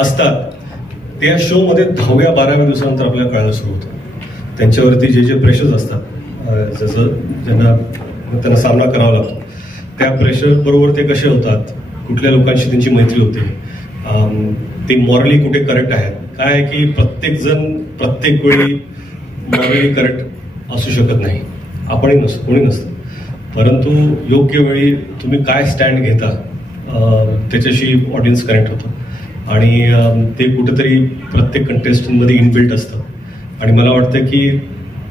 असतात ते या शो मध्ये 10व्या-12व्या दिवसानंतर आपल्याला कळायला सुरू होतं. त्यांच्यावरती जे जे प्रेशर्स असतात, जसं त्यांना सामना करावा लागतो, त्या प्रेशर बरोबर ते कसे होतात, कुठल्या लोकांशी त्यांची मैत्री होते, ते मॉरली कुठे करेक्ट आहेत. काय आहे की प्रत्येक जण प्रत्येक वेळी मॉरली करेक्ट असू शकत नाही, आपणही नसतो, कोणी नसतं. परंतु योग्य वेळी तुम्ही काय स्टँड घेता त्याच्याशी ऑडियन्स कनेक्ट होतं आणि ते कुठेतरी प्रत्येक कंटेस्टंटमध्ये इनबिल्ट असतं. आणि मला वाटतं की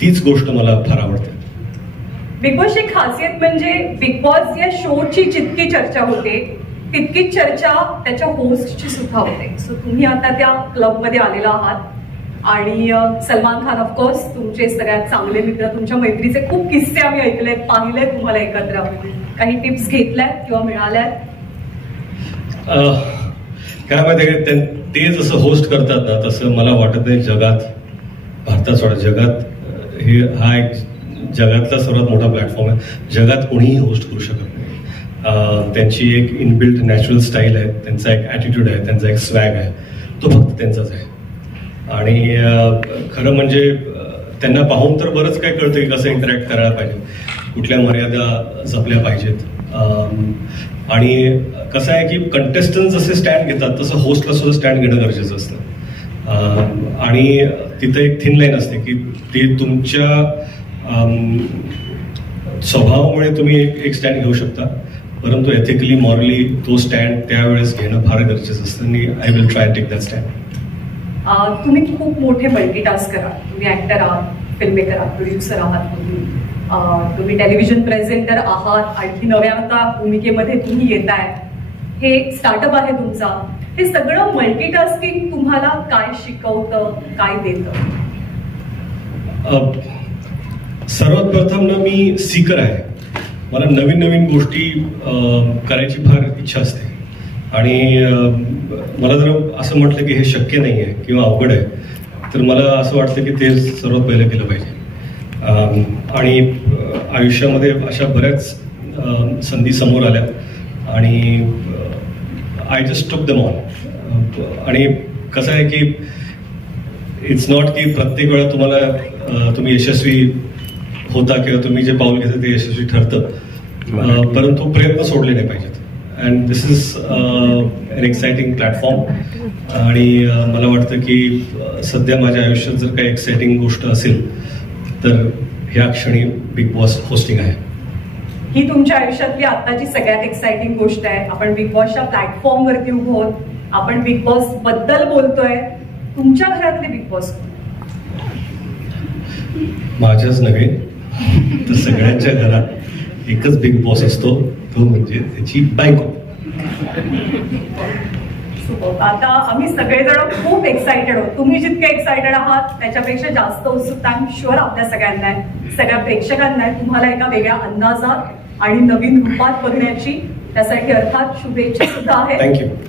तीच गोष्ट मला फार आवडते. बिग बॉसची खासियत म्हणजे बिग बॉस या शोची जितकी चर्चा होते तितकीच चर्चा त्याच्या होस्टची सुद्धा होते. सो तुम्ही आता त्या क्लबमध्ये आलेला आहात आणि सलमान खान ऑफकोर्स तुमचे सगळ्यात चांगले मित्र, तुमच्या मैत्रीचे खूप किस्से आम्ही ऐकलेत, पाहिलेत तुम्हाला एकत्र. काही टिप्स घेतल्यात किंवा मिळाल्यात? काय माहिती, ते जसं होस्ट करतात ना तसं मला वाटत नाही जगात, भारतात सोडा, जगात हा एक जगातला सर्वात मोठा प्लॅटफॉर्म आहे. जगात कोणीही होस्ट करू शकत नाही. त्यांची एक इनबिल्ट नॅचरल स्टाईल आहे, त्यांचा एक ॲटिट्यूड आहे, त्यांचा एक स्वॅग आहे, तो फक्त त्यांचाच आहे. आणि खरं म्हणजे त्यांना पाहून तर बरंच काय कळतं की कसं इंटरॅक्ट करायला पाहिजे, कुठल्या मर्यादा जपल्या पाहिजेत. आणि कसं आहे की कंटेस्टंट जसे स्टँड घेतात तसं होस्टला सुद्धा स्टँड घेणं गरजेचं असतं. आणि तिथं एक थिन लाईन असते की ते तुमच्या स्वभावामुळे तुम्ही एक स्टँड घेऊ शकता, परंतु एथिकली मॉरली तो स्टँड त्यावेळेस घेणं फार गरजेचं असतं. आणि I will try take that stand. तुम्ही खूप मोठे मल्टीटास्कर आहात, तुम्ही ऍक्टर आहात, फिल्म मेकर आहात, प्रोड्युसर आहात, तुम्ही टेलिव्हिजन प्रेझेंटर आहात, आणखी नव्या आता भूमिकेमध्ये तुम्ही येताय, हे स्टार्टअप आहे तुमचा. हे सगळं मल्टीटास्किंग तुम्हाला काय शिकवतं, काय देतं? सर्वात प्रथम ना मी सीकर आहे, मला नवीन नवीन गोष्टी करायची फार इच्छा असते. आणि मला जर असं म्हटलं की हे शक्य नाही आहे किंवा अवघड आहे तर मला असं वाटतं की ते सर्वात पहिलं केलं पाहिजे. आणि आयुष्यामध्ये अशा बऱ्याच संधी समोर आल्या आणि I just took them all. आणि कसं आहे की इट्स नॉट की प्रत्येक वेळा तुम्ही यशस्वी होता किंवा तुम्ही जे पाऊल घेता ते यशस्वी ठरतं, परंतु प्रयत्न सोडले नाही पाहिजेत. And this is an exciting platform. आणि मला वाटतं की सध्या माझ्या आयुष्यात जर काही एक्साइटिंग गोष्ट असेल तर ह्या क्षणी बिग बॉस होस्टिंग आहे. ही तुमच्या आयुष्यातली आताची सगळ्यात एक्साइटिंग गोष्ट आहे. आपण बिग बॉसच्या प्लॅटफॉर्मवरती उभो आहोत, आपण बिग बॉस बद्दल बोलतोय. तुमच्या घरातले बिग बॉस माझ्याच नव्हे तर सगळ्यांच्या घरात एकच बिग बॉस असतो, तो म्हणजे त्याची बायको. आता आम्ही सगळेजण खूप एक्साइटेड आहोत. तुम्ही जितके एक्साइटेड आहात त्याच्यापेक्षा जास्त उत्सुकता आय एम शुअर आपल्या सगळ्यांना आहे, सगळ्या प्रेक्षकांना आहे, तुम्हाला एका वेगळ्या अंदाजात आणि नवीन रूपात बघण्याची. त्यासाठी अर्थात शुभेच्छा सुद्धा आहे.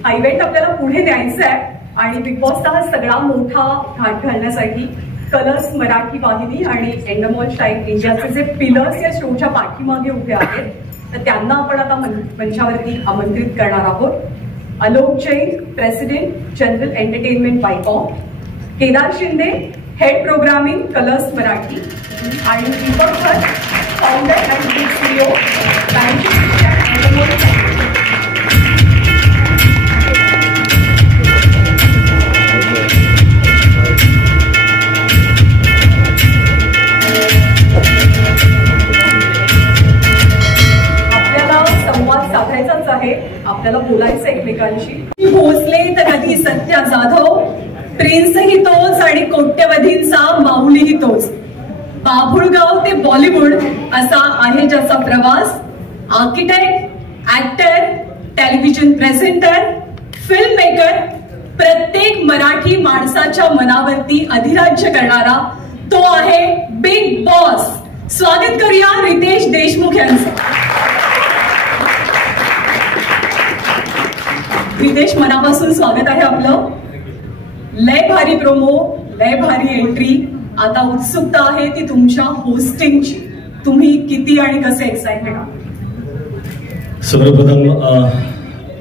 हा इव्हेंट आपल्याला पुढे न्यायचा आहे आणि बिग बॉसचा हा सगळा मोठा घाट घालण्यासाठी कलर्स मराठी वाहिनी आणि एंडमॉल शाईन इंडियाचे जे पिलर्स या शोच्या पाठीमागे उभे आहेत तर त्यांना आपण आता मंचावरती आमंत्रित करणार आहोत. Alok Jain, president general entertainment Viacom, Kedar Shinde, head programming Colors Marathi, आणि Deepak Bhatt, founder and group CEO साधायचाच आहे, आपल्याला बोलायचं एकमेकांशी. भोसले तर कधी सत्या जाधव, प्रिन्सही तोच आणि कोट्यवधींचा माऊलीही तोच. बाभुळगाव ते बॉलिवूड असा आहे ज्याचा प्रवास. Architect, actor, television presenter, film maker, प्रत्येक मराठी माणसाच्या मनावरती अधिराज्य करणारा तो आहे बिग बॉस. स्वागत करूया रितेश देशमुख यांचं. रितेश, मनापासून स्वागत आहे आपलं. लय भारी प्रोमो, लय भारी एंट्री. आता उत्सुकता आहे ती तुमच्या होस्टिंगची. तुम्ही किती आणि कसे एक्साइटेड आहात? सर्वप्रथम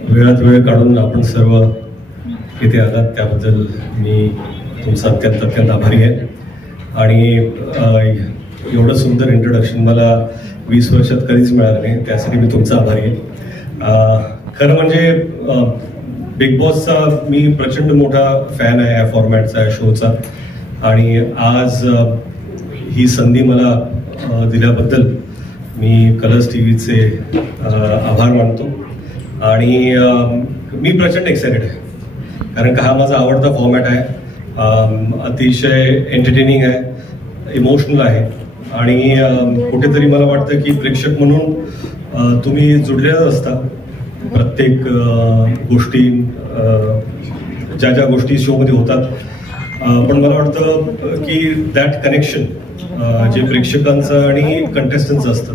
वेळात वेळ काढून आपण सर्व इथे आलात त्याबद्दल मी तुमचा अत्यंत आभारी आहे. आणि एवढं सुंदर इंट्रोडक्शन मला 20 वर्षात कधीच मिळालं नाही, त्यासाठी मी तुमचा आभारी आहे. खरं म्हणजे बिग बॉसचा मी प्रचंड मोठा फॅन आहे, या फॉर्मॅटचा, या शोचा. आणि आज ही संधी मला दिल्याबद्दल मी कलर्स टीव्हीचे आभार मानतो. आणि मी प्रचंड एक्सायटेड आहे, कारण का हा माझा आवडता फॉर्मॅट आहे. अतिशय एंटरटेनिंग आहे, इमोशनल आहे. आणि कुठेतरी मला वाटतं की प्रेक्षक म्हणून तुम्ही जुडलेच असता. प्रत्येक गोष्टी ज्या ज्या गोष्टी शोमध्ये होतात, पण मला वाटतं की दॅट कनेक्शन जे प्रेक्षकांचं आणि कंटेस्टंटचं असतं,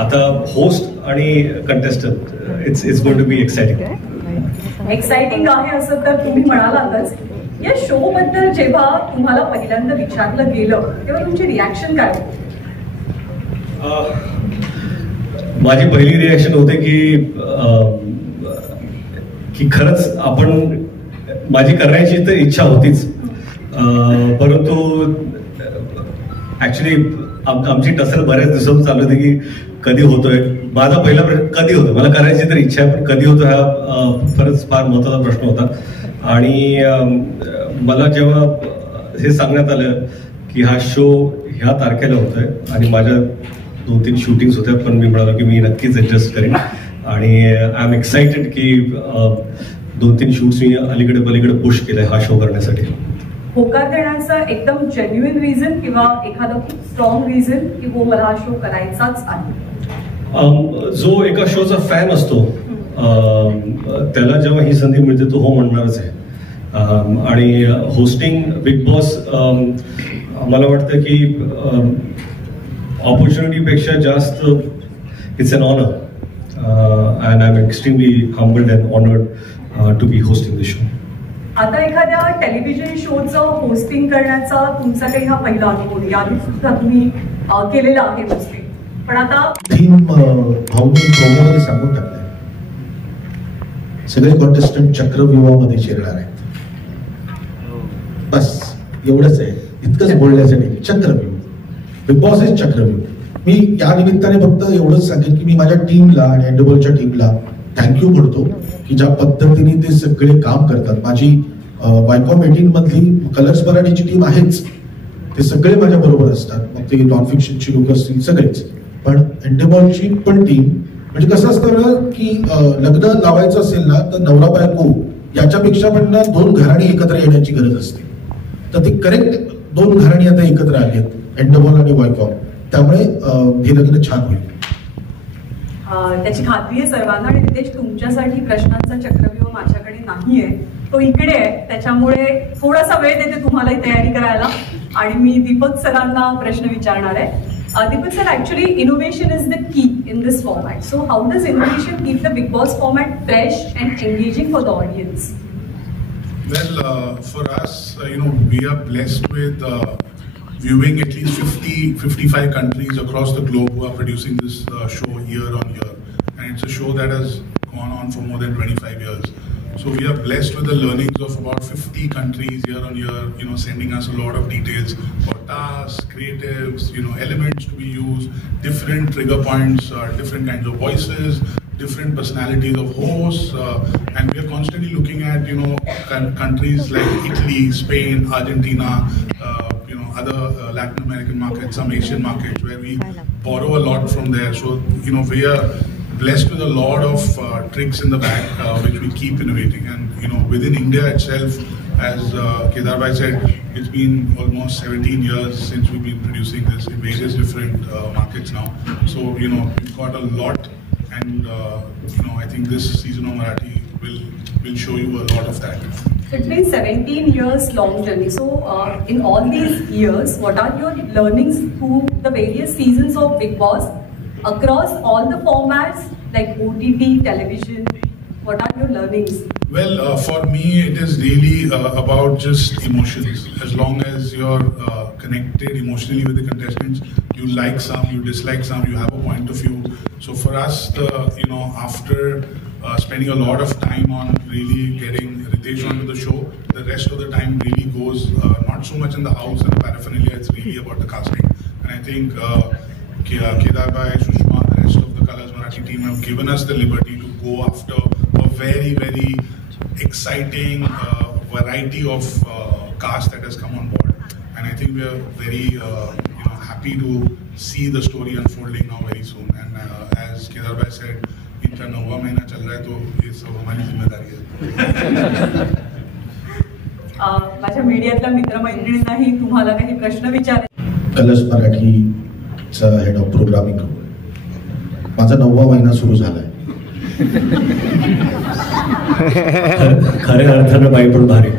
आता होस्ट आणि contestant, it's going to be exciting आहे असं तर तुम्ही म्हणालातच. या शो बद्दल जेव्हा तुम्हाला पहिल्यांदा विचारलं गेलं तेव्हा तुमची रिॲक्शन काय होती? माझी पहिली रिॲक्शन होते की खरंच आपण, माझी करण्याची तर इच्छा होतीच, परंतु ऍक्च्युली आमची टसल बऱ्याच दिवसांपासून चालू होती की कधी होतोय. माझा पहिला प्रश्न कधी होतो, मला करायची तर इच्छा आहे, पण कधी होतो हा खरंच फार महत्त्वाचा प्रश्न होता. आणि मला जेव्हा हे सांगण्यात आलं की हा शो ह्या तारखेला होतोय आणि माझ्या 2-3 शूटिंग्स होत्या, पण मी म्हणालो की मी नक्कीच ऍडजस्ट करेन. आणि आय एम एक्साइटेड की 2-3 शूट्स मी अलीकडे पलीकडे पुश केलंय हा शो करण्यासाठी. होकार देण्याचं एकदम जेन्युइन रिझन किंवा एखादं खूप स्ट्रॉंग रिझन की हो मला हा शो करायचाच आहे? जो एका शोचा फॅन असतो त्याला जेव्हा ही संधी मिळते तो हो म्हणणारच आहे. आणि होस्टिंग बिग बॉस मला वाटतं की ऑपॉर्च्युनिटीपेक्षा जास्त it's an honour, and I am extremely humbled and honoured to be hosting the show. आता एखाद्या टेलिव्हिजन शोचं होस्टिंग करण्याचा तुमचा काही हा पहिला अनुभव, याआधी सुद्धा तुम्ही केलेला आहे होस्टिंग, पण आता थीम भाऊनी प्रोमोमध्ये सांगून टाकलंय, सगळे कॉन्टेस्टंट चक्रव्यूहामध्ये शिरणार आहेत. बस एवढंच आहे, इतकंच बोलण्यासाठी. चक्रव्यूह, बिग बॉस इज चक्रव्यूह. मी या निमित्ताने फक्त एवढंच सांगेन की मी माझ्या टीमला आणि एंडोबलच्या टीमला थँक्यू म्हणतो की ज्या पद्धतीने ते सगळे काम करतात. माझी वायकॉम 18 मधली कलर्स मराठीची टीम आहेच, ते सगळे माझ्या बरोबर असतात, मग ते नॉन फिक्शनची लोक असतील सगळेच. पण एंडेबॉलची पण टीम, म्हणजे कसं असतं ना की लग्न लावायचं असेल ना तर नवरा बायको याच्यापेक्षा पण ना 2 घराणी एकत्र येण्याची गरज असते. तर ती करेक्ट 2 घराणी आता एकत्र आली आहेत, एंडेबॉल आणि वायकॉम, त्यामुळे हे लग्न छान होईल. त्याची खात्री आहे सर्वांना. आणि नितेश, तुमच्यासाठी प्रश्नांचा चक्रव्यूह माझ्याकडे नाहीये, तो इकडे आहे, त्याच्यामुळे थोडासा वेळ देते तुम्हाला तयारी करायला. आणि मी दीपक सरांना प्रश्न विचारणार आहे. Deepak sir, actually innovation is the key in this format. So how does innovation keep the Big Boss format fresh and engaging for the audience? Well, for us, we are blessed with viewing at least 50-55 countries across the globe who are producing this show year on year. And it's a show that has gone on for more than 25 years. So we are blessed with the learnings of about 50 countries year on year, sending us a lot of details about tasks, creatives, elements to be used, different trigger points, different kinds of voices, different personalities of hosts, and we are constantly looking at, countries like Italy, Spain, Argentina, other Latin American markets, some Asian markets where we borrow a lot from there. So, we are blessed with a lot of tricks in the bag, which we keep innovating. And within India itself, as Kedar bhai said, it's been almost 17 years since we've been producing this in various different markets now. So we've got a lot, and I think this season of Marathi will show you a lot of that. It's been 17 years long journey. So in all these years, what are your learnings through the various seasons of Big Boss? Across all the formats like OTT, television, what are your learnings? Well, for me, it is really about just emotions. As long as you're connected emotionally with the contestants, you like some, you dislike some, you have a point of view. So for us, after spending a lot of time on really getting Ritesh onto the show. The rest of the time really goes not so much in the house and the paraphernalia, it's really about the casting. And I think Kedar Bhai, Sushma, the rest of the Colors Marathi team have given us the liberty to go after a very, very exciting variety of cast that has come on board. And I think we are very happy to see the story unfolding now very soon. And as Kedar Bhai said, इनका 9वां महीना चल रहा है तो ये सब हमारी जिम्मेदारी है. माझ्या मीडियातल्या मित्रमैत्रिणींनाही तुम्हाला काही प्रश्न विचारायचे. कलर्स मराठीचा हेड ऑफ प्रोग्रामिंग माझा 9वा महिना सुरू झालाय. खऱ्या अर्थानं बाई पण भारी.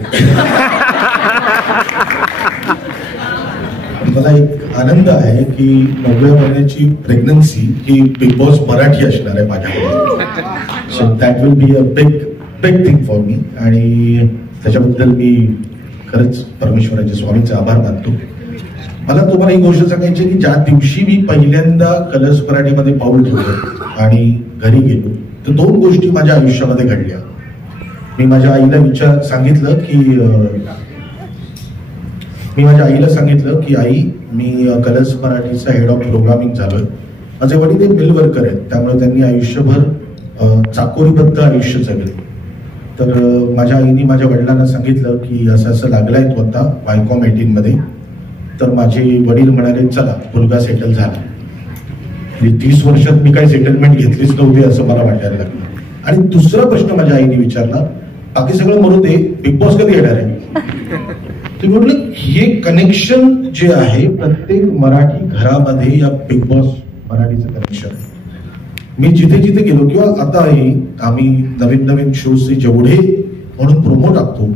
मला एक आनंद आहे की 9व्या महिन्याची प्रेग्नन्सी ही बिग बॉस मराठी असणार आहे माझ्याकडे. So that will be a big thing for me. आणि त्याच्याबद्दल मी खरंच परमेश्वराचे स्वामींचे आभार मानतो. मला तुम्हाला ही गोष्ट सांगायची की ज्या दिवशी मी पहिल्यांदा कलर्स मराठीमध्ये पाऊल ठेवलं आणि घरी गेलो तर 2 गोष्टी माझ्या आयुष्यामध्ये घडल्या. मी माझ्या आईला सांगितलं की आई मी कलर्स मराठीचा हेड ऑफ प्रोग्रामिंग झालोय. माझे वडील एक मिल वर्कर आहेत त्यामुळे त्यांनी आयुष्यभर चाकोरीबद्ध आयुष्य जगले. तर माझ्या आईने माझ्या वडिलांना सांगितलं की असं लागलाय तो आता वायकॉम 18 मध्ये. तर माझे वडील म्हणाले चला मुलगा सेटल झाला. 30 वर्षात मी काही सेटलमेंट घेतलीच नव्हती असं मला वाटायला लागलं. आणि दुसरा प्रश्न माझ्या आईने विचारला बाकी सगळं मरू दे बिग बॉस कधी येणार आहे. ते म्हटलं हे कनेक्शन जे आहे प्रत्येक मराठी घरामध्ये या बिग बॉस मराठीचं कनेक्शन आहे. मी जिथे जिथे गेलो किंवा आताही आम्ही नवीन शोजचे जेवढे म्हणून प्रोमो टाकतो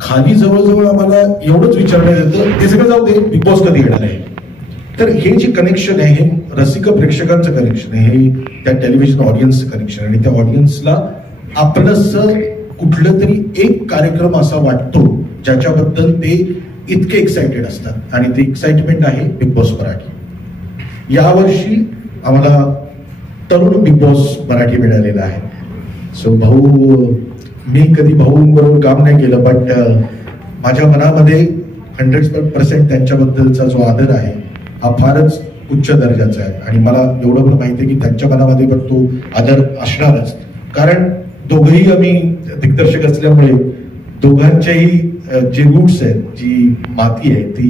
खाली जवळजवळ आम्हाला एवढंच विचारण्यात येतं ते सगळं जाऊ दे बिग बॉस कधी येणार आहे. तर हे जे कनेक्शन आहे हे रसिक प्रेक्षकांचं कनेक्शन आहे. हे त्या टेलिव्हिजन ऑडियन्सचं कनेक्शन आणि त्या ऑडियन्सला आपलंसं कुठलं तरी एक कार्यक्रम असा वाटतो ज्याच्याबद्दल ते इतके एक्साइटेड असतात आणि ते एक्साइटमेंट आहे बिग बॉस मराठी. यावर्षी आम्हाला तरुण बिग बॉस मराठी मिळालेला आहे. सो भाऊ मी कधी भाऊंबरोबर काम नाही केलं बट माझ्या मनामध्ये 100% त्यांच्याबद्दलचा जो आदर आहे हा फारच उच्च दर्जाचा आहे. आणि मला एवढं पण माहिती आहे की त्यांच्या मनामध्ये पण तो आदर असणारच. कारण दोघंही आम्ही दिग्दर्शक असल्यामुळे दोघांच्याही जे रूट्स आहेत जी माती आहे ती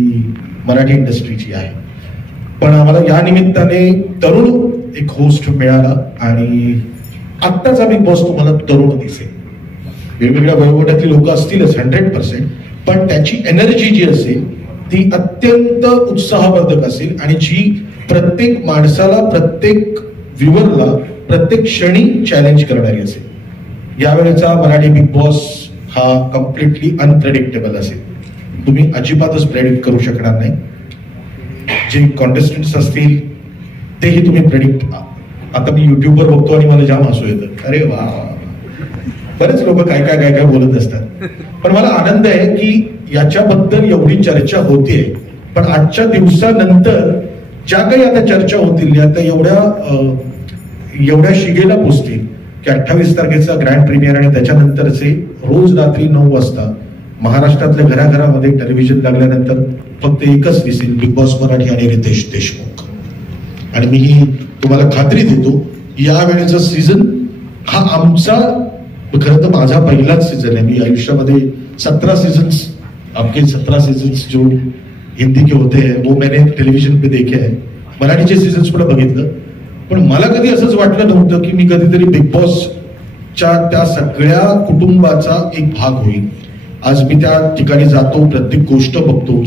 मराठी इंडस्ट्रीची आहे. पण आम्हाला या निमित्ताने तरुण एक होस्ट मिळाला आणि आत्ताचा बिग बॉस तुम्हाला तरुण दिसेल. वेगवेगळ्या वयोगटातली लोक असतीलच 100%, पण त्याची एनर्जी जी असेल ती अत्यंत उत्साहवर्धक असेल आणि जी प्रत्येक माणसाला प्रत्येक व्ह्युअरला प्रत्येक क्षणी चॅलेंज करणारी असेल. यावेळेचा मराठी बिग बॉस हा कम्प्लिटली अनप्रेडिक्टेबल असेल. तुम्ही अजिबातच प्रेडिक्ट करू शकणार नाही. जे कॉन्टेस्टंट्स असतील तेही तुम्ही प्रेडिक्ट. आता मी युट्यूबवर बघतो आणि मला जाम हसू येतं. अरे वा बरेच लोक काय बोलत असतात. पण मला आनंद आहे की याच्याबद्दल एवढी चर्चा होतीये. पण आजच्या दिवसानंतर ज्या काही आता चर्चा होतील आता एवढ्या शिगेला पोचतील की 28 तारखेचा ग्रँड प्रीमियर आणि त्याच्यानंतरचे रोज रात्री 9 वाजता महाराष्ट्रातल्या घराघरामध्ये टेलिव्हिजन लागल्यानंतर फक्त एकच दिसेल बिग बॉस मराठी आणि रितेश देशमुख. आणि मी तुम्हाला खात्री देतो यावेळेचा सीझन हा आमचा खरं तर माझा पहिलाच सीझन आहे. मी आयुष्यामध्ये 17 सीजन्स आपके 17 सीजन्स जो हिंदी के होते हैं वो मैंने टेलिव्हिजन पे देखे हैं. मराठीचे सीजन्स पण बघितलं. पण मला कधी असंच वाटलं नव्हतं की मी कधीतरी बिग बॉसच्या त्या सगळ्या कुटुंबाचा एक भाग होईल. आज मी त्या ठिकाणी जातो प्रत्येक गोष्ट बघतो.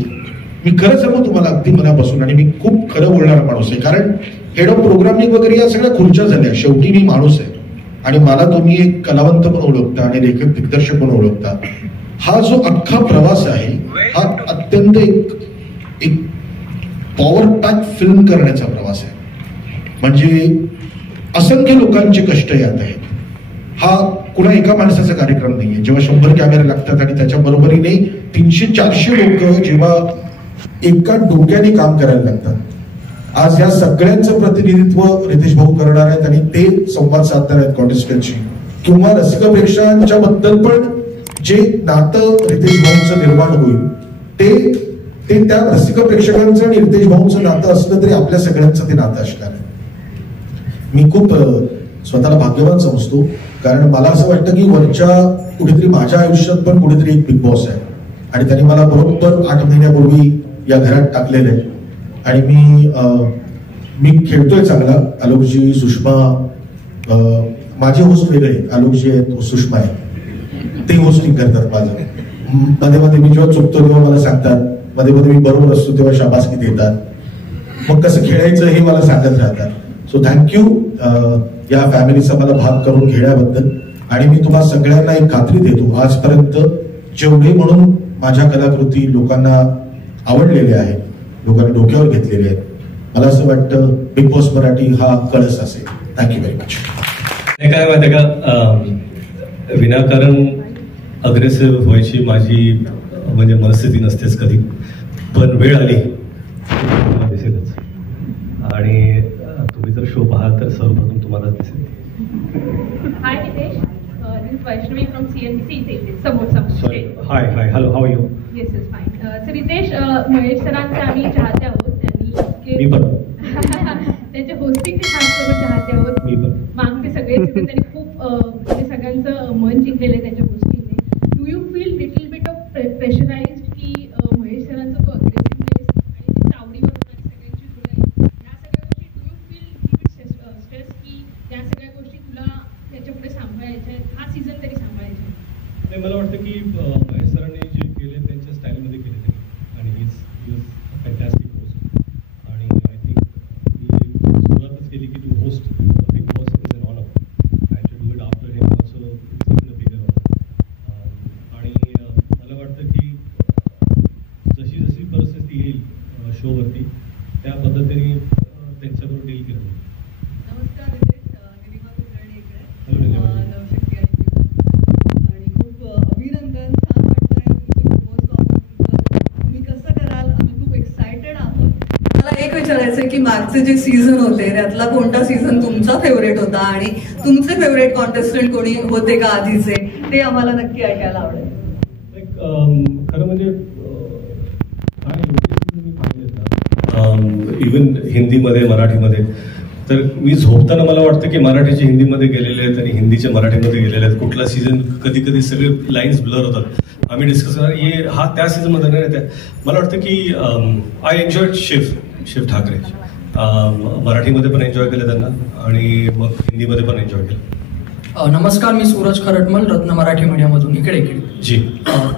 मी खरं सांगू तुम्हाला अगदी मनापासून आणि मी खूप खरं बोलणारा माणूस आहे. कारण हेड ऑफ प्रोग्रामिंग वगैरे या सगळ्या खुर्च्या झाल्या. शेवटी मी माणूस आहे आणि मला तुम्ही एक कलावंत पण ओळखता आणि लेखक दिग्दर्शक पण ओळखता. हा जो अख्खा प्रवास आहे हा अत्यंत एक पॉवर पॅक फिल्म करण्याचा प्रवास आहे. म्हणजे असंख्य लोकांचे कष्ट यात आहेत. हा कुणा एका माणसाचा कार्यक्रम नाहीये. जेव्हा 100 कॅमेरे लागतात आणि त्याच्या बरोबरीने 300-400 लोक जेव्हा एका डोक्याने काम करायला लागतात. आज या सगळ्यांचं प्रतिनिधित्व रितेश भाऊ करणार आहेत आणि ते संवाद साधणार आहेत कॉन्टेस्टंटशी. किंवा रसिक प्रेक्षकांच्या बद्दल पण जे नातं रितेश भाऊंचं निर्माण होईल ते त्या रसिक प्रेक्षकांचं आणि रितेश भाऊंचं नातं असलं तरी आपल्या सगळ्यांचं ते नातं असणार आहे. मी खूप स्वतःला भाग्यवान समजतो, कारण मला असं वाटतं की वरच्या कुठेतरी माझ्या आयुष्यात पण कुठेतरी एक बिग बॉस आहे आणि त्यांनी मला बरोबर 8 महिन्यापूर्वी या घरात टाकलेलं आहे आणि मी खेळतोय चांगला. आलोकजी, सुषमा, माझे होस्ट वेगळे, आलोकजी आहेत, सुषमा आहे, ते होस्टिंग करतात माझं. मध्ये मध्ये मी जेव्हा चुकतो तेव्हा मला सांगतात, मध्ये मध्ये मी बरोबर असतो तेव्हा शाबासकी देतात, मग कसं खेळायचं हे मला सांगत राहतात. सो थँक्यू या फॅमिलीचा मला भाग करून घेण्याबद्दल. आणि मी तुम्हाला सगळ्यांना एक खात्री देतो, आजपर्यंत जेवढे म्हणून माझ्या कलाकृती लोकांना आवडलेल्या आहेत, लोकांनी डोक्यावर घेतलेले आहेत, मला असं वाटतं बिग बॉस मराठी हा कळस असेल. Thank you very much. काय माहिती का, विनाकारण अग्रेसिव्ह व्हायची माझी म्हणजे मनस्थिती नसतेच कधी, पण वेळ आली दिसेलच. आणि तुम्ही जर शो पाहाल तर सर्वप्रथम तुम्हाला दिसेल. Hi Nitesh, this is Vaishnavi from CNBC. Sorry. Hi, hello, how are you? Yes, fine. So Nitesh, Mahesh सरांचे आम्ही चाहते आहोत. त्यांनी मी पण त्यांचे होस्टिंग खास करून चाहते आहोत. मी पण मागचे सगळे त्यांनी खूप म्हणजे सगळ्यांचं मन जिंकलेलं आहे त्यांच्या होस्टिंगने. Do you feel little bit of pressurised की महेश सरांचा तो अग्रेसिव्हनेस आणि ती चावडीवर होणारी सगळ्यांची धुलाई, ह्या सगळ्या गोष्टी डू यू फील स्ट्रेस की या सगळ्या गोष्टी तुला त्याच्या पुढे सांभाळायच्या आहेत, हा सीझन तरी सांभाळायचा आहे? नाही, मला वाटतं की महेश सरांनी जे केले त्यांच्या स्टाईलमध्ये केले त्यांनी, आणि इज फॅन्टॅस्टिक होस्ट. आणि आय थिंक मी सुरुवातच केली की to host Bigg Boss is an honour and to do it after him also is even a bigger honour. आणि मला वाटतं की जशी जशी परिस्थिती येईल शोवरती त्या पद्धतीने त्यांच्याबरोबर डील केलं. नमस्कार नितेश, निलिमा कुलकर्णी इकडे. नवशक्ती आणि खूप अभिनंदन. छान वाटतंय तुमचं तुम्ही कसं कराल, आम्ही खूप एक्सायटेड आहोत. मला एक विचारायचं की मागचे जे सीझन होते त्यातला कोणता सीझन तुमचा फेवरेट होता आणि तुमचे फेवरेट कॉन्टेस्टंट कोणी होते का आधीचे, ते आम्हाला नक्की ऐकायला आवडेल. खरं म्हणजे काय मी पाहिलेत ना, इवन हिंदीमध्ये मराठीमध्ये, तर मी झोपताना मला वाटतं की मराठीचे हिंदीमध्ये गेलेले आहेत आणि हिंदीचे मराठीमध्ये गेलेले आहेत. कुठला सीझन कधी कधी सगळे लाईन्स ब्लर होतात. आम्ही डिस्कस करणार हा त्या सीझनमध्ये नाही त्या. मला वाटतं की आय एन्जॉयड शिव ठाकरे. मराठीमध्ये पण एन्जॉय केलं त्यांना आणि मग हिंदीमध्ये पण एन्जॉय केलं. नमस्कार, मी सूरज खरटमल, रत्न मराठी मीडियामधून. इकडे जी.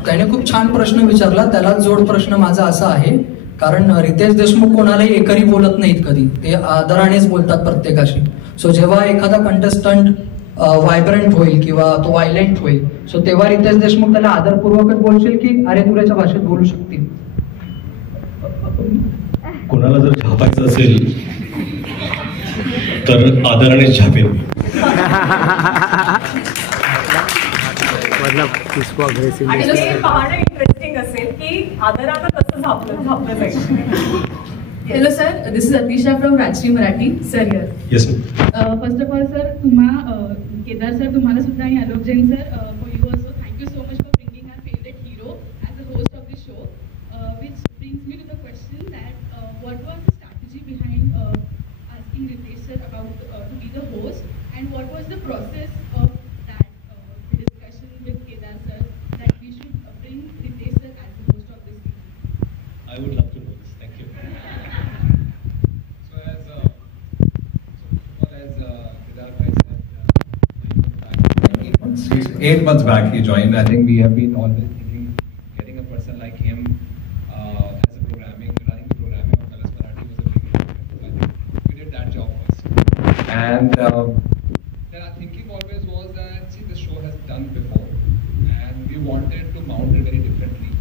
त्याने खूप छान प्रश्न विचारला. त्याला जोड प्रश्न माझा असा आहे, कारण रितेश देशमुख कोणालाही एकरी बोलत नाहीत कधी, ते आदरानेच बोलतात प्रत्येकाशी. सो जेव्हा एखादा कंटेस्टंट व्हायब्रंट होईल किंवा तो व्हायलेंट होईल, सो तेव्हा रितेश देशमुख त्याला आदरपूर्वकच बोलशील की अरे तुझ्या भाषेत बोलू शकतील? कोणाला जर झापायचं असेल तर आदरानेच झापेल. आणि हे पाहणं इंटरेस्टिंग असेल की आदरानं कसं झापलं जाईल. Hello sir, this is Atisha from Rajshri Marathi. Sir here. Yes. First of all sir, Kedar sir, तुम्हाला सुद्धा आणि Alok Jain sir, for you also thank you so much for bringing our favorite hero as the host of the show, which brings me to the question that what was the strategy behind asking Ritesh sir about to be the host, and what was the process of that discussion with Kedar sir that we should bring Ritesh sir as the host of this season? I would love to know this. Thank you. He's 8 months back he joined. I think we have been always thinking getting a person like him as a running the programming of Kalas Marathi was a big investment. So I think we did that job first. And then our thinking always was that see, the show has done before and we wanted to mount it very differently.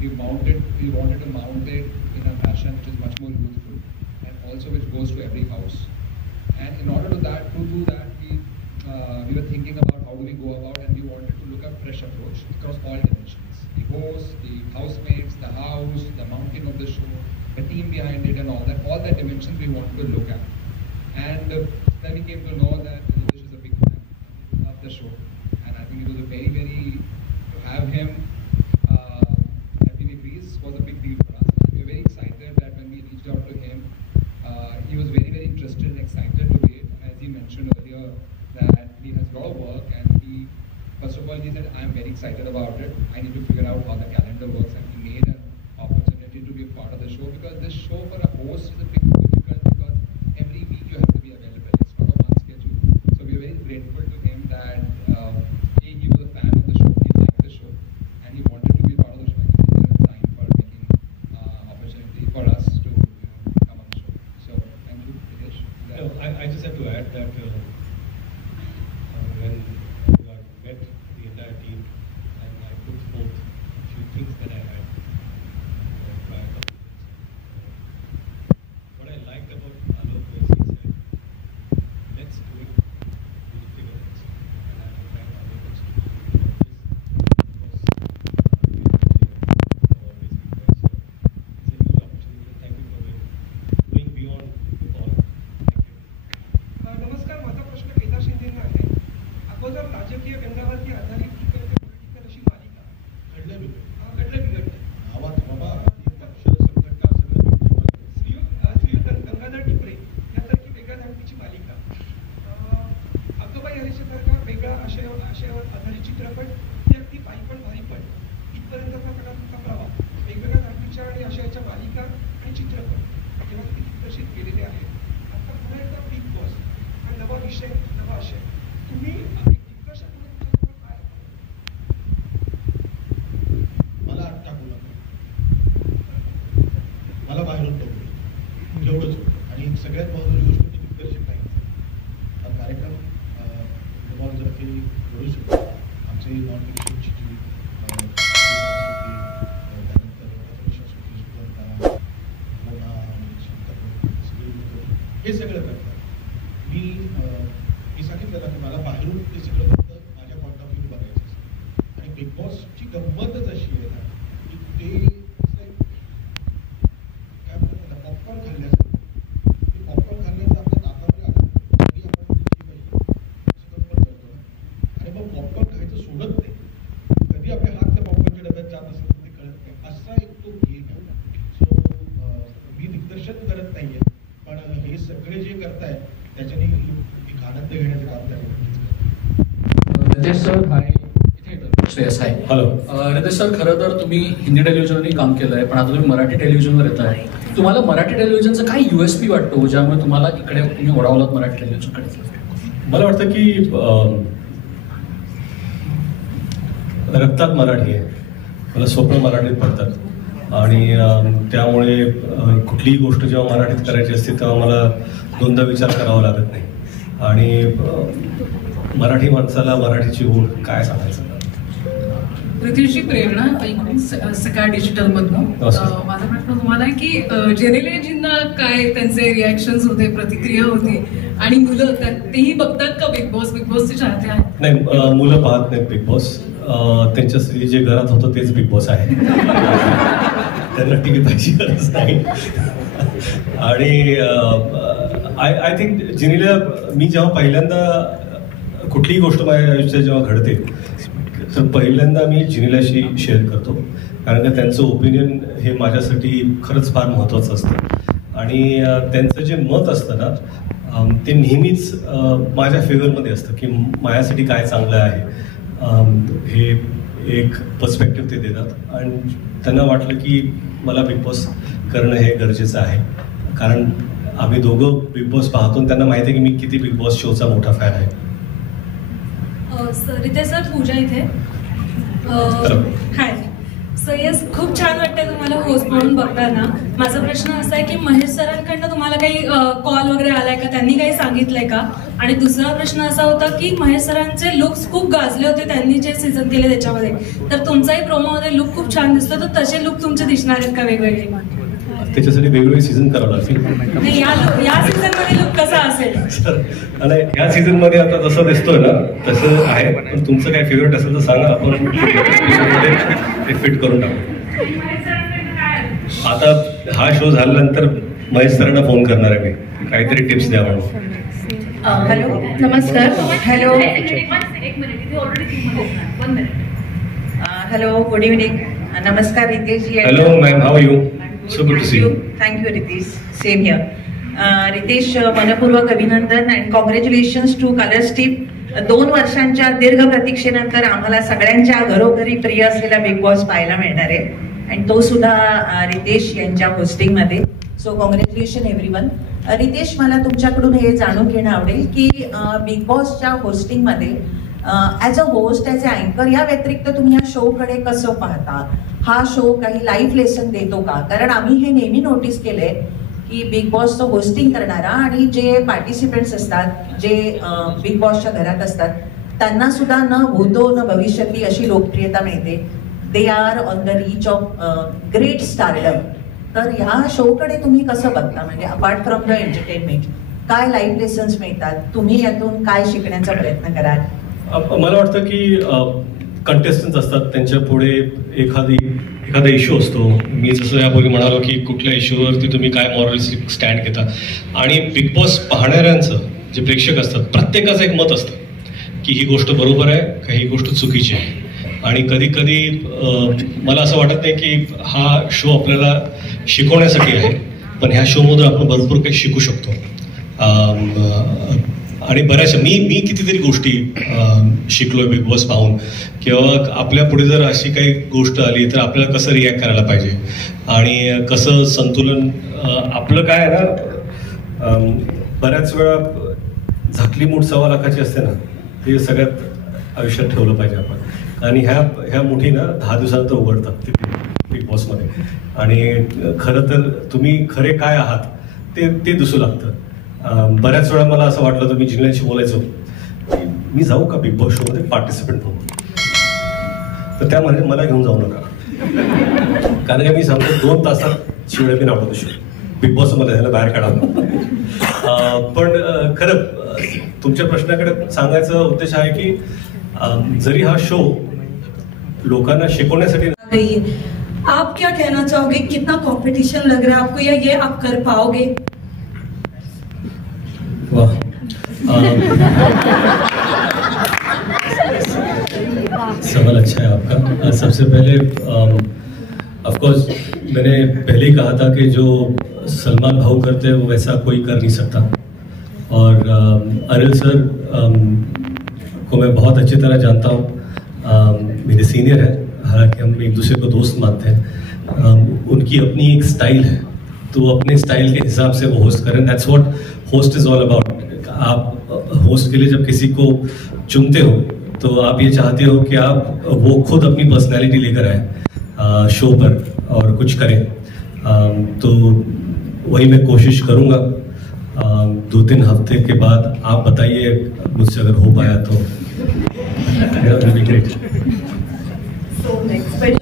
We wanted to mount it in a fashion which is much more youthful and also which goes to every house. And in order to do that, we were thinking about how do we go about, and we wanted to look at fresh approach across all dimensions: the host, the housemates, the house, the mounting of the show, the team behind it, and all the dimensions we wanted to look at. And then we came to know that Ritesh is a big fan of the show. First of all, he said, I am very excited about it. I need to figure out how the calendar works, and he made an opportunity to be a part of the show, because this show for a host is a bit difficult, because every week you have to be available. It's not a one schedule. So we are very grateful to him that he was a fan of the show, he liked the show, and he wanted to be part of the show, and he gave time for making opportunity for us to come on the show. So thank you, Ritesh. I just have to add that when I met the entire team and I put forth a few things that I had prior to it. What I liked about Alok was he said, let's do it, we'll figure it out. And I have tried other things to do this because always been there. So it's a huge opportunity. Thank you for going beyond the call. Thank you. नमस्कार, माझा प्रश्न केदार शिंदेंना आहे. अगोदर राजकीय व्यंग्यावरती आधारित political अशी मालिका घडलं गंगाधर टिपरे यासारखी वेगळ्या धाटणीची मालिका, अक्काबाई हरिश्चंद्रका वेगळा आशयावर आधारित चित्रपट, ती अगदी बाई पण भारी पण इथपर्यंतचा सगळा तुमचा प्रवास वेगवेगळ्या धाटणीच्या आणि आशयाच्या मालिका आणि चित्रपट जेव्हा तुम्ही दिग्दर्शित केलेले आहेत, आता पुन्हा एकदा बिग बॉस हा नवा विषय, नवा आशय, तुम्ही दिग्दर्शक म्हणून तुमच्यासमोर काय मला आत टाकू नका, मला बाहेरून टाकू एवढंच. आणि सगळ्यात महत्त्वाची गोष्ट म्हणजे दिग्दर्शक नाही. हा कार्यक्रम तुम्हाला जर ते करू शकतो, आमचे नॉन फिक्शनची जी हे सगळं करतात. मी सांगितलं ना की मला बाहेरून ते सगळं फक्त माझ्या पॉईंट ऑफ व्ह्यू बघायचं असतं. आणि बिग बॉसची गंमतच अशी आहे ना की ते काय म्हणतात ना, पॉपकॉर्न खाल्ल्याचं. ते पॉपकॉर्न खाल्ल्याचं आपल्या दातामध्ये आलं तरी आपण असं करतो ना, आणि मग पॉपकॉर्न खायचं सोडत नाही. कधी आपले हात त्या पॉपकॉर्नच्या डब्यात जात असेल तर ते कळत नाही. असा एक तो गेम आहे. सो मी दिग्दर्शन करत नाही आहे, पण हे सगळे जे करताय त्याच्याने एक आनंद घेण्याचं काम त्याने. रितेश सर, हाय. श्रेयस, हाय. हॅलो. रितेश सर, खरं तर तुम्ही हिंदी टेलिव्हिजनवरही काम केलं आहे, पण आता तुम्ही मराठी टेलिव्हिजनवर येत आहे. तुम्हाला मराठी टेलिव्हिजनचा काय USP वाटतो ज्यामुळे तुम्हाला इकडे तुम्ही ओढावलात मराठी टेलिव्हिजनकडे? मला वाटतं की रक्तात मराठी आहे. मला स्वप्न मराठीत पडतात आणि त्यामुळे कुठलीही गोष्ट जेव्हा मराठीत करायची असते तेव्हा मला दोनदा विचार करावा लागत नाही. आणि मराठी माणसाला मराठीची ओढ काय सांगायचं. रितेशची प्रेरणा ऐकून सकाळ डिजिटलमधनं माझा प्रश्न तुम्हाला आहे की जेनेलियाजींना काय त्यांचे रिॲक्शन्स होते, प्रतिक्रिया होती, आणि मुलं तेही बघतात का बिग बॉसचे चाहते आहेत? नाही, मुलं पाहत नाहीत बिग बॉस. त्यांच्यासाठी जे घरात होतं तेच बिग बॉस आहे. त्यांना TV पाहिजे गरज नाही. आणि आय थिंक जिनीला मी जेव्हा पहिल्यांदा कुठलीही गोष्ट माझ्या आयुष्यात जेव्हा घडते तर पहिल्यांदा मी जिनीलाशी शेअर करतो, कारण का त्यांचं ओपिनियन हे माझ्यासाठी खरंच फार महत्त्वाचं असतं. आणि त्यांचं जे मत असतं ना ते नेहमीच माझ्या फेवरमध्ये असतं की माझ्यासाठी काय चांगलं आहे हे एक पर्स्पेक्टिव्ह ते देतात. आणि त्यांना वाटलं की मला बिग बॉस करणं हे गरजेचं आहे, कारण आम्ही दोघं बिग बॉस पाहतो. त्यांना माहिती आहे की मी किती बिग बॉस शोचा मोठा फॅन आहे. रितेश सर, पूजा इथे. Hi sir. येस, खूप छान वाटतंय तुम्हाला होस्ट म्हणून बघताना. माझा प्रश्न असा आहे की महेश सरांकडनं तुम्हाला काही कॉल वगैरे आलाय का, त्यांनी काही सांगितलंय का? आणि दुसरा प्रश्न असा होता की महेश सरांचे लुक्स खूप गाजले होते त्यांनी जे सीझन केले त्याच्यामध्ये, तर तुमचाही प्रोमोमध्ये लुक खूप छान दिसतो, तर तसे लुक तुमचे दिसणार आहेत का वेगवेगळे? त्याच्यासाठी वेगवेगळे सीझन करावं लागतील. या सीझन मध्ये लुक कसा असेल? आणि या सीझन मध्ये आता जसं दिसतोय ना तसं आहे, पण तुमचं काय फेवरेट असेल तर सांगा, आपण ते फिट करून टाकू. आता हा शो झाल्यानंतर महेश सरांना फोन करणार आहे मी, काहीतरी टिप्स द्या म्हणून. हॅलो, नमस्कार. Hello, hello, good evening. नमस्कार Ritesh ji. Hello ma'am, how are you? So good to see you. Thank you, Ritesh. Same here. Ritesh, मनपूर्वक अभिनंदन and congratulations to Colors team. 2 वर्षांच्या दीर्घ प्रतीक्षेनंतर आम्हाला सगळ्यांच्या घरोघरी प्रिय असलेला बिग बॉस पाहायला मिळणार आहे आणि तो सुद्धा रितेश यांच्या होस्टिंगमध्ये. So congratulation everyone. रितेश, मला तुमच्याकडून हे जाणून घेणं आवडेल की बिग बॉसच्या होस्टिंगमध्ये as a host, as a अँकर या व्यतिरिक्त तुम्ही या शोकडे कसं पाहता? हा शो काही लाईफ लेसन देतो का? कारण आम्ही हे नेहमी नोटीस केलंय की बिग बॉसचं होस्टिंग करणारा आणि जे पार्टिसिपेंट्स असतात, जे बिग बॉसच्या घरात असतात, त्यांना सुद्धा न भूतो न भविष्यती अशी लोकप्रियता मिळते. They are on the reach of great stardom. तर ह्या शोकडे तुम्ही कसं बघता? म्हणजे अपार्ट फ्रॉम द एंटरटेनमेंट काय लाईफ लेसन्स मिळतात? तुम्ही यातून काय शिकण्याचा प्रयत्न कराल? मला वाटतं की कंटेस्टंट्स असतात, त्यांच्या पुढे एखादा इश्यू असतो. मी जसं यापूर्वी म्हणालो की कुठल्या इश्यूवरती तुम्ही काय मॉरलिस्टिक स्टँड घेता, आणि बिग बॉस पाहणाऱ्यांचं जे प्रेक्षक असतात प्रत्येकाचं एक मत असतं की ही गोष्ट बरोबर आहे का ही गोष्ट चुकीची आहे. आणि कधी कधी मला असं वाटत नाही की हा शो आपल्याला शिकवण्यासाठी आहे, पण ह्या शोमधून आपण भरपूर काही शिकू शकतो. आणि बऱ्याचशा मी कितीतरी गोष्टी शिकलोय बिग बॉस पाहून, किंवा आपल्या पुढे जर अशी काही गोष्ट आली तर आपल्याला कसं रिॲक्ट करायला पाहिजे आणि कसं संतुलन आपलं काय आहे ना. बऱ्याच वेळा झाकली मूठ 1.25 लाखाची असते ना, ते सगळ्यात आयुष्यात ठेवलं पाहिजे आपण. आणि ह्या मुठी ना 10 दिवसानंतर उघडतात तिथे बिग बॉसमध्ये, आणि खरं तर तुम्ही खरे काय आहात ते दिसू लागतं. बऱ्याच वेळा मला असं वाटलं, तर मी जिल्ह्यांशी बोलायचो की मी जाऊ का बिग बॉस शोमध्ये पार्टिसिपेंट म्हणून, तर त्या म्हणे मला घेऊन जाऊ नका, कारण की मी सांगतो 2 तासात शिवड्या मी नावतो शो बिग बॉस मला त्याला बाहेर काढा. पण खरं तुमच्या प्रश्नाकडे सांगायचा उद्देश आहे की जरी हा शो लोकांना शिकवण्यासाठी. आप क्या कहना चाहोगे? कितना कंपटीशन लग रहा है आपको, या ये आप कर पाओगे? वाह, सवाल अच्छा है आपका. सबसे पहले ऑफकोर्स मैंने पहले ही कहा था कि जो सलमान भाऊ करते हैं वो वैसा कोई कर नहीं सकता. और अनिल सर को मैं बहुत अच्छी तरह जानता हूँ, मेरे सीनियर हैं, हालांकि हम एक दूसरे को दोस्त मानते हैं. उनकी अपनी एक स्टाइल है, तो अपने स्टाइल के हिसाब से वो होस्ट करें. That's what host is all about. आप होस्ट के लिए जब किसी को चुनते हो तो आप ये चाहते हो कि आप वो खुद अपनी पर्सनैलिटी लेकर आए शो पर और कुछ करें. तो वही मैं कोशिश करूँगा. 2-3 हफ्ते के बाद आप बताइए मुझसे अगर हो पाया तो. So next question.